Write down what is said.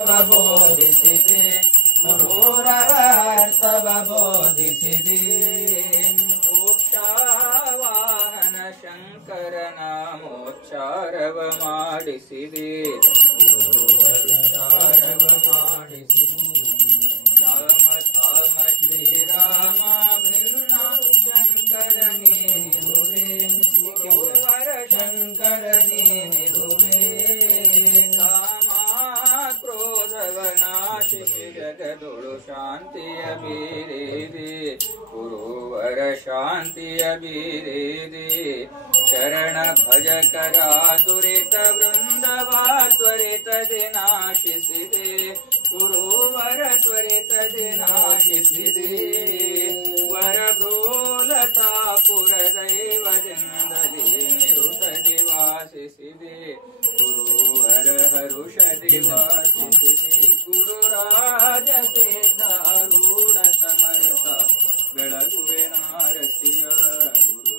ಬೋಧಿಸಿದೆ ಗುರುರವರ್ತವ ಬೋಧಿಸಿದೆ ಮೋಕ್ಷವಾಹನ ಶಂಕರನ ಮೋಕ್ಷಾರವ ಮಾಡಿಸಿದೆ ಗುರುವಚಾರವ ಮಾಡಿಸಿದೆ ರಾಮ ರಾಮ ಶ್ರೀರಾಮ ಭಿನ್ನ ಶಂಕರನೇ ನಿರುವೆ ಗುರುವರ ಶಂಕರನೇ ನಿರುವೆ ಕ್ರೋಧವನಾಶಿಸಿ ಜಗದೊಳು ಶಾಂತಿಯ ಬೀರಿದೆ ಗುರುವರ ಶಾಂತಿಯ ಬೀರಿದೆ ಶರಣ ಭಜಕರ ದುರಿತ ವೃಂದವ ತ್ವರಿತದೆ ನಾಶಿಸಿದೆ ಗುರುವರ ತ್ವರಿತದೆ ನಾಶಿಸಿದೆ ವರಭೂಲತಾಪುರ ದೈವದಿಂದಲೇ ನಿರುತದಿ ವಾಸಿಸಿದೆ ಗುರುವರ ಹರುಷದಿ ವಾಸಿಸಿದೆ ಗುರುರಾಜ ಸಿದ್ಧಾರೂಢ ಸಮರ್ಥ ಬೆಳಗುವೆ ನಾರಸಿಯ ಗುರು